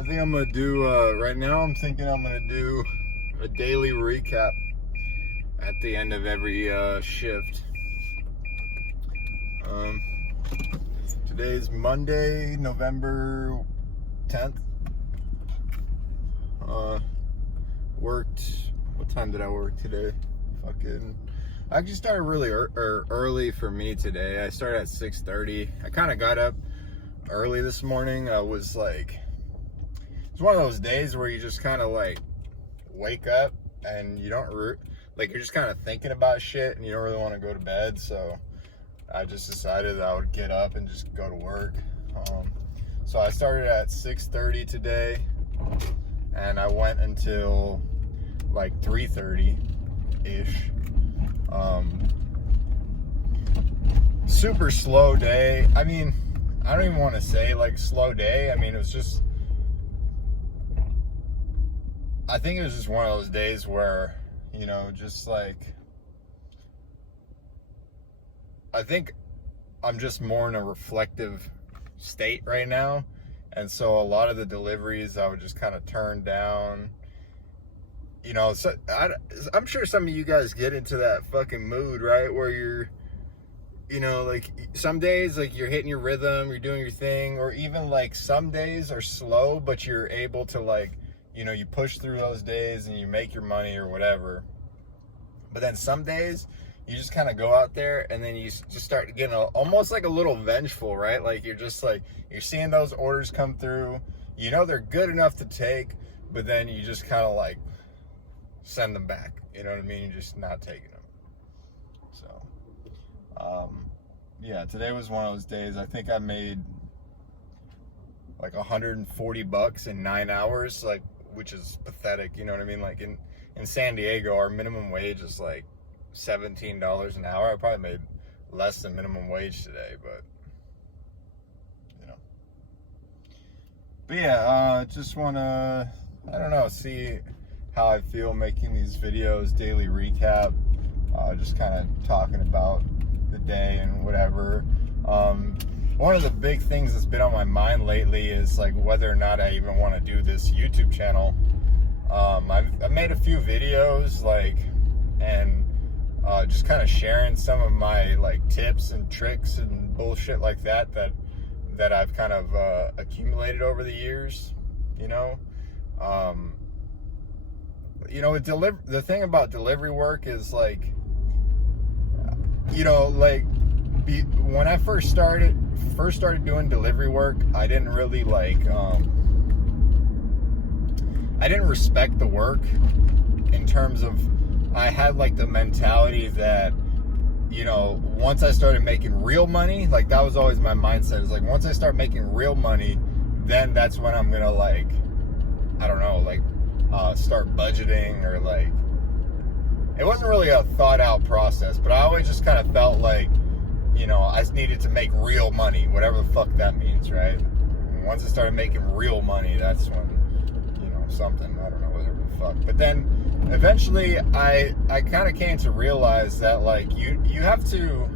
I think I'm gonna do right now. I'm thinking I'm gonna do a daily recap at the end of every shift. Um, Today's Monday, November 10th. Worked. What time did I work today? I actually started really early for me today. I started at 6:30. I kind of got up early this morning. I was like, it's one of those days where you just kind of like wake up and you don't you're just kind of thinking about shit and you don't really want to go to bed. So I just decided that I would get up and just go to work. So I started at 6:30 today and I went until like 3:30 ish. Super slow day. I mean, I don't even want to say like slow day. I mean, it was just, I think it was just one of those days where, you know, just like, I think I'm just more in a reflective state right now. And so a lot of the deliveries I would just kind of turn down. You know, so I'm sure some of you guys get into that fucking mood, right? Where you're, you know, like some days, like you're hitting your rhythm, you're doing your thing, or even like some days are slow, but you're able to like, you know, you push through those days and you make your money or whatever. But then some days you just kind of go out there and then you just start getting almost like a little vengeful, right? Like you're just like, you're seeing those orders come through, you know, they're good enough to take, but then you just kind of like send them back, you know what I mean? You're just not taking them. So, yeah, today was one of those days. I think I made like $140 in 9 hours, like, which is pathetic, you know what I mean? Like in San Diego, our minimum wage is like $17 an hour. I probably made less than minimum wage today, but you know. But yeah, just wanna, I don't know, see how I feel making these videos, daily recap, just kind of talking about the day and whatever. One of the big things that's been on my mind lately is like whether or not I even want to do this YouTube channel. I've made a few videos like, and just kind of sharing some of my like tips and tricks and bullshit like that I've kind of accumulated over the years, you know. You know, the thing about delivery work is like, you know, like when I first started doing delivery work, I didn't really like, I didn't respect the work in terms of, I had like the mentality that, you know, once I started making real money, like that was always my mindset, is like once I start making real money, then that's when I'm gonna like, I don't know, like start budgeting, or like, it wasn't really a thought out process, but I always just kind of felt like, you know, I needed to make real money, whatever the fuck that means, right? Once I started making real money, that's when, you know, something, I don't know, whatever the fuck. But then eventually I kind of came to realize that like you have to,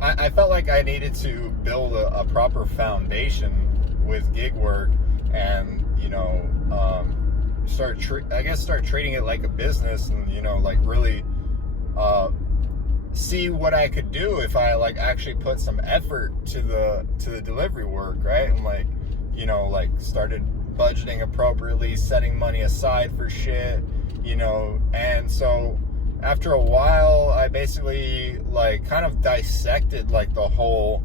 I felt like I needed to build a proper foundation with gig work, and, you know, start treating it like a business, and, you know, like really see what I could do if I like actually put some effort to the delivery work, right? And like, you know, like started budgeting appropriately, setting money aside for shit, you know. And so after a while, I basically like kind of dissected like the whole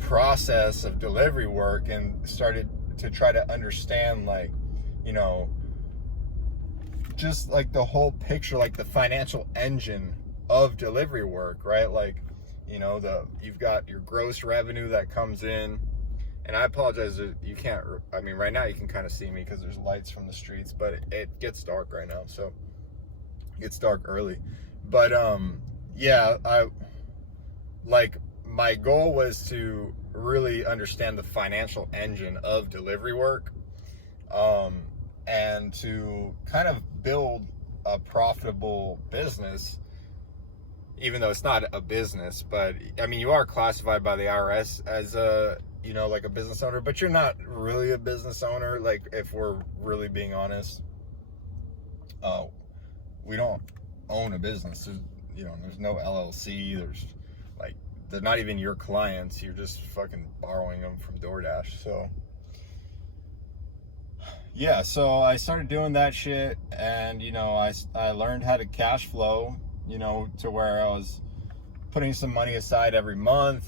process of delivery work and started to try to understand, like, you know, just like the whole picture, like the financial engine of delivery work, right? Like, you know, you've got your gross revenue that comes in, and I apologize that you can't, I mean, right now you can kind of see me because there's lights from the streets, but it gets dark right now, so it gets dark early. But yeah, like my goal was to really understand the financial engine of delivery work, and to kind of build a profitable business, even though it's not a business. But I mean, you are classified by the IRS as a, you know, like a business owner, but you're not really a business owner. Like, if we're really being honest, we don't own a business. You know, there's no LLC. There's like, they're not even your clients. You're just fucking borrowing them from DoorDash. So yeah, so I started doing that shit, and you know, I learned how to cash flow, you know, to where I was putting some money aside every month.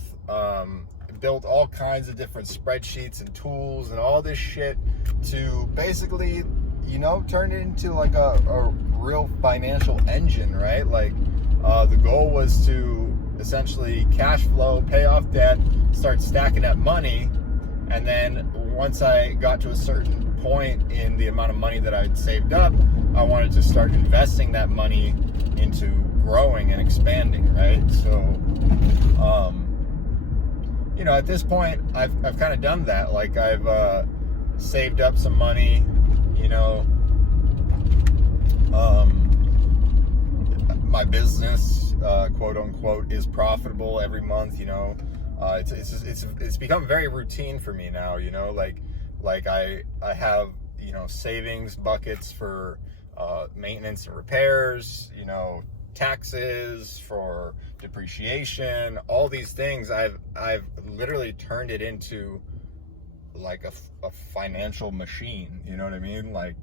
Built all kinds of different spreadsheets and tools and all this shit to basically, you know, turn it into like a real financial engine, right? Like, the goal was to essentially cash flow, pay off debt, start stacking up money, and then once I got to a certain point in the amount of money that I'd saved up, I wanted to start investing that money into growing and expanding, right? So, you know, at this point, I've kind of done that. Like, I've saved up some money, you know. My business, quote unquote, is profitable every month. You know, it's become very routine for me now. You know, like I have, you know, savings buckets for maintenance and repairs. You know, taxes, for depreciation, all these things. I've literally turned it into like a financial machine, you know what I mean? Like,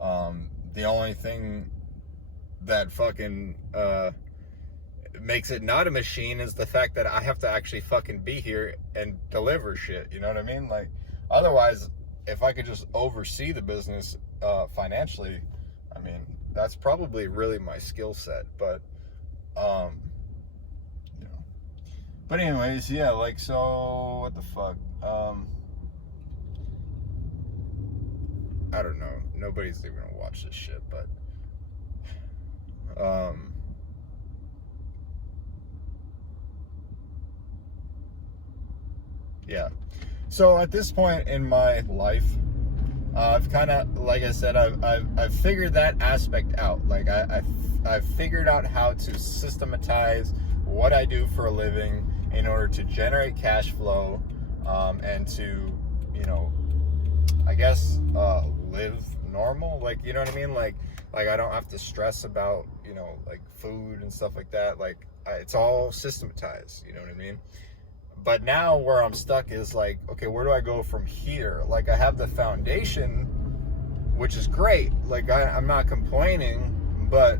the only thing that fucking makes it not a machine is the fact that I have to actually fucking be here and deliver shit, you know what I mean? Like, otherwise, if I could just oversee the business financially, I mean, that's probably really my skill set. But you know, but anyways, yeah, like, so what the fuck, I don't know, nobody's even gonna watch this shit, but yeah, so at this point in my life, I've kind of, like I said, I've figured that aspect out. Like, I've figured out how to systematize what I do for a living in order to generate cash flow, and to, you know, I guess, live normal. Like, you know what I mean? Like I don't have to stress about, you know, like food and stuff like that. Like, it's all systematized, you know what I mean? But now where I'm stuck is like, okay, where do I go from here? Like, I have the foundation, which is great. Like, I'm not complaining, but,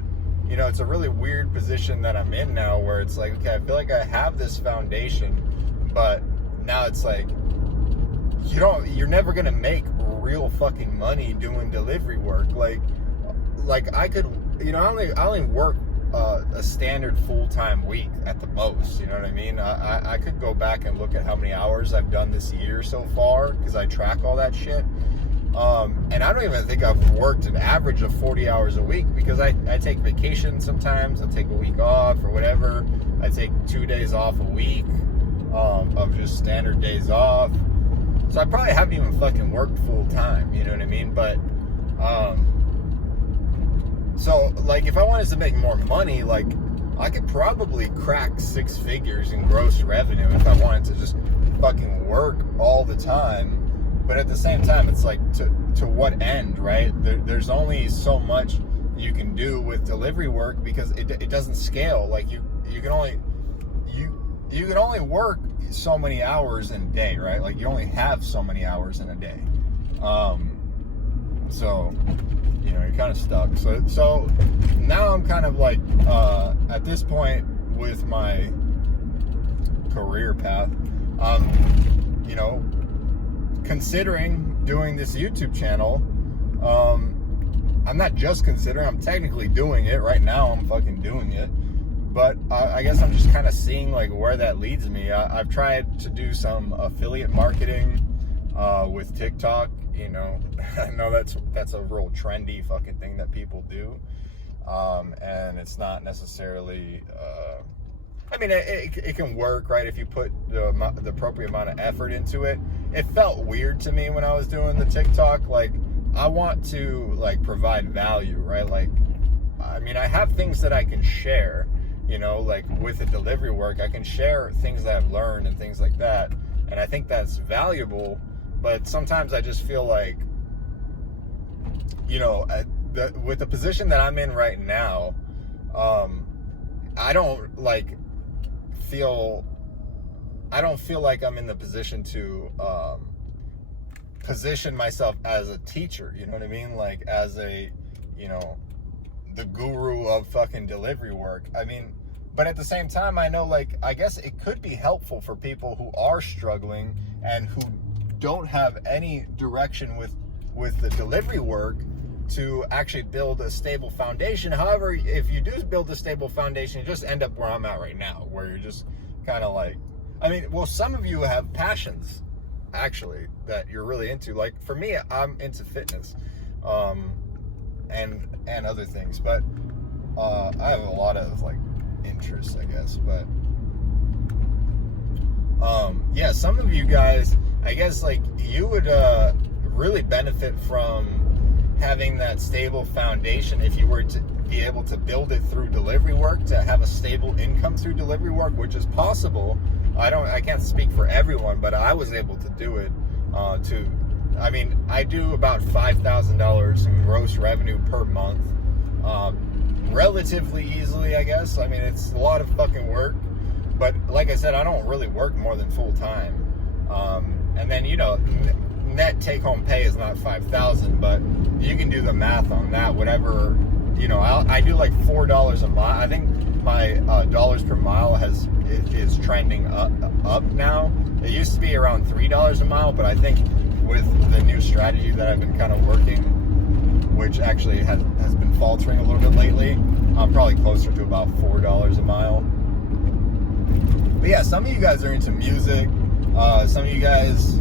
you know, it's a really weird position that I'm in now, where it's like, okay, I feel like I have this foundation, but now it's like, you're never gonna make real fucking money doing delivery work. Like I could, you know, I only work a standard full-time week at the most, you know what I mean? I could go back and look at how many hours I've done this year so far, because I track all that shit, and I don't even think I've worked an average of 40 hours a week, because I take vacation sometimes. I take a week off or whatever. I take 2 days off a week, of just standard days off, so I probably haven't even fucking worked full-time, you know what I mean? But so, like, if I wanted to make more money, like, I could probably crack 6 figures in gross revenue if I wanted to just fucking work all the time. But at the same time, it's like, to what end, right? There's only so much you can do with delivery work, because it doesn't scale. Like, you can only work so many hours in a day, right? Like, you only have so many hours in a day. So, you know, you're kind of stuck. So now I'm kind of like, at this point with my career path, you know, considering doing this YouTube channel. I'm not just considering, I'm technically doing it right now. I'm fucking doing it. But I guess I'm just kind of seeing like where that leads me. I've tried to do some affiliate marketing with TikTok. You know, I know that's a real trendy fucking thing that people do, and it's not necessarily. I mean, it can work, right, if you put the appropriate amount of effort into it. It felt weird to me when I was doing the TikTok. Like, I want to like provide value, right? Like, I mean, I have things that I can share, you know, like with the delivery work, I can share things that I've learned and things like that. And I think that's valuable, but sometimes I just feel like, you know, with the position that I'm in right now, I don't feel like I'm in the position to position myself as a teacher, you know what I mean? Like as a, you know, the guru of fucking delivery work. I mean, but at the same time, I know, like, I guess it could be helpful for people who are struggling and who don't have any direction with the delivery work to actually build a stable foundation. However, if you do build a stable foundation, you just end up where I'm at right now, where you're just kind of like, I mean, well, some of you have passions actually that you're really into. Like for me, I'm into fitness, and other things, but I have a lot of like interests, I guess. But yeah, some of you guys, I guess, like you would really benefit from having that stable foundation if you were to be able to build it through delivery work, to have a stable income through delivery work, which is possible. I can't speak for everyone, but I was able to do it. I mean, I do about $5,000 in gross revenue per month, relatively easily, I guess. I mean, it's a lot of fucking work, but like I said, I don't really work more than full time. And then, you know, net take-home pay is not $5,000, but you can do the math on that. Whatever, you know, I do like $4 a mile. I think my dollars per mile is trending up now. It used to be around $3 a mile, but I think with the new strategy that I've been kind of working, which actually has been faltering a little bit lately, I'm probably closer to about $4 a mile. But yeah, some of you guys are into music. Some of you guys,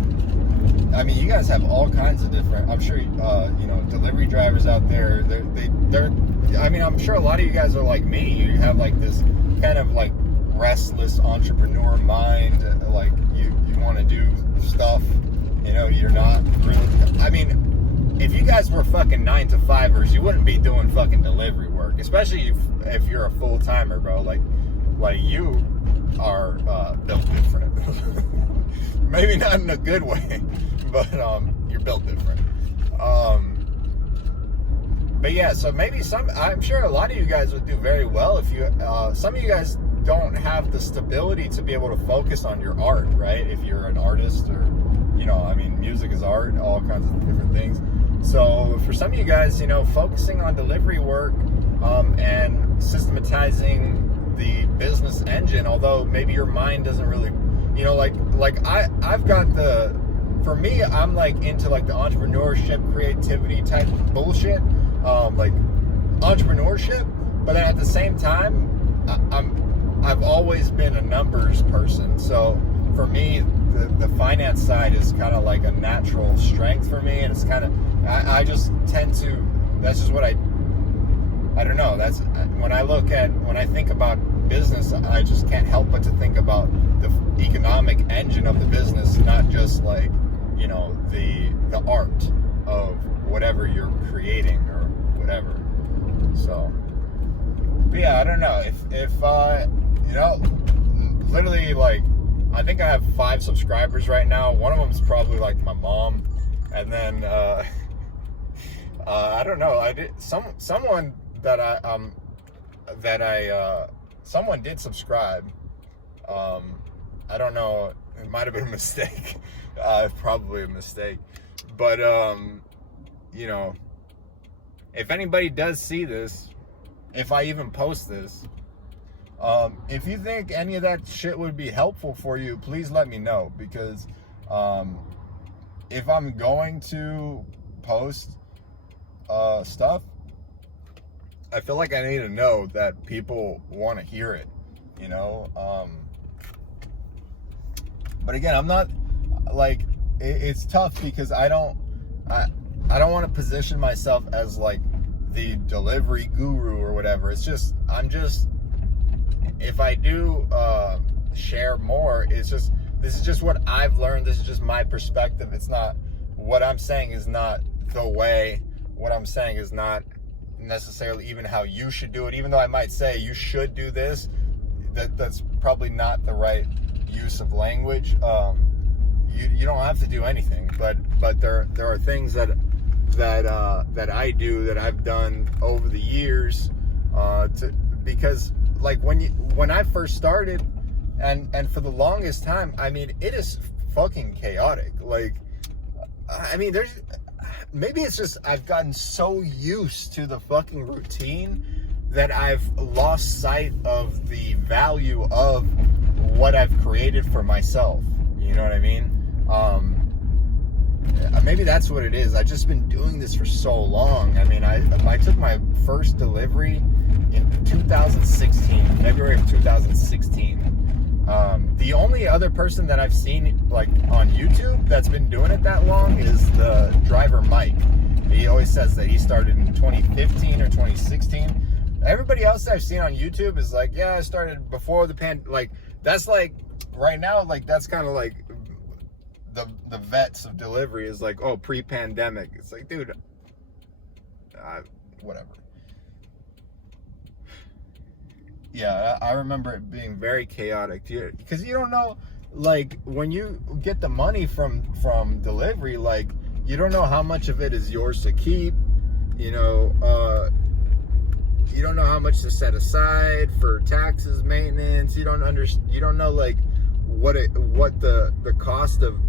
I mean, you guys have all kinds of different, I'm sure, you know, delivery drivers out there, they're, I mean, I'm sure a lot of you guys are like me. You have like this kind of like restless entrepreneur mind, like you want to do stuff, you know, you're not really, I mean, if you guys were fucking 9-to-5ers, you wouldn't be doing fucking delivery work, especially if you're a full-timer, bro. Like you are built different. Maybe not in a good way, but you're built different. But yeah, so maybe I'm sure a lot of you guys would do very well if you, some of you guys don't have the stability to be able to focus on your art, right? If you're an artist, or, you know, I mean, music is art, all kinds of different things. So for some of you guys, you know, focusing on delivery work, and systematizing the business engine, although maybe your mind doesn't really, you know, like I've got for me, I'm like into like the entrepreneurship, creativity type of bullshit, like entrepreneurship, but then at the same time, I've always been a numbers person. So for me, the finance side is kind of like a natural strength for me, and it's kind of, I just tend to, that's just what I don't know, that's, when I think about business, I just can't help but to think about the economic engine of the business, not just like, you know, the art of whatever you're creating or whatever. So, but yeah, I don't know, if you know, literally, like, I think I have 5 subscribers right now. One of them is probably like my mom, and then I don't know, I did someone someone did subscribe. I don't know, it might have been a mistake. Probably a mistake, but you know, if anybody does see this, if I even post this, if you think any of that shit would be helpful for you, please let me know, because if I'm going to post stuff, I feel like I need to know that people want to hear it, you know. But again, I'm not, like, it's tough because I don't want to position myself as like the delivery guru or whatever. It's just, if I do share more, it's just, this is just what I've learned. This is just my perspective. It's not, what I'm saying is not the way. What I'm saying is not necessarily even how you should do it, even though I might say you should do this. that's probably not the right use of language. You don't have to do anything, but there are things that I do, that I've done over the years, because like when I first started, and for the longest time, I mean, it is fucking chaotic. Like, I mean, maybe it's just I've gotten so used to the fucking routine that I've lost sight of the value of what I've created for myself. You know what I mean? Maybe that's what it is. I've just been doing this for so long. I mean, I took my first delivery in 2016, February of 2016. The only other person that I've seen like on YouTube that's been doing it that long is the driver Mike. He always says that he started in 2015 or 2016. Everybody else that I've seen on YouTube is like, yeah, I started before the like, that's like, right now, like, that's kind of like the vets of delivery is like, oh, pre-pandemic. It's like, dude, whatever. Yeah, I remember it being very chaotic, because you don't know, like, when you get the money from delivery, like, you don't know how much of it is yours to keep, you know. You don't know how much to set aside for taxes, maintenance. You don't know like what the cost of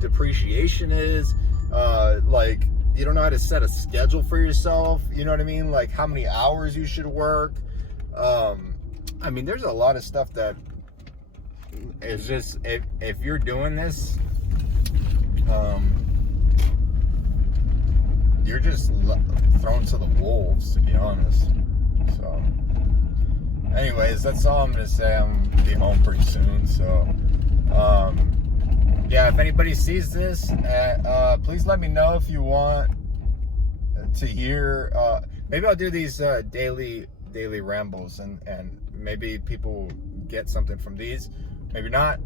depreciation is. Like, you don't know how to set a schedule for yourself. You know what I mean? Like, how many hours you should work. I mean, there's a lot of stuff that is just, if you're doing this, you're just thrown to the wolves, to be honest. So, anyways, that's all I'm gonna say. I'm gonna be home pretty soon. So, yeah, if anybody sees this, please let me know if you want to hear. Maybe I'll do these daily rambles, and maybe people will get something from these. Maybe not.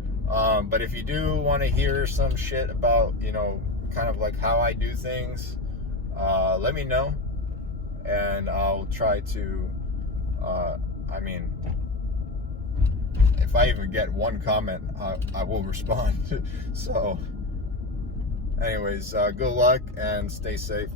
But if you do want to hear some shit about, you know, kind of like how I do things, let me know, and I'll try to, I mean, if I even get one comment, I will respond. So, anyways, good luck and stay safe.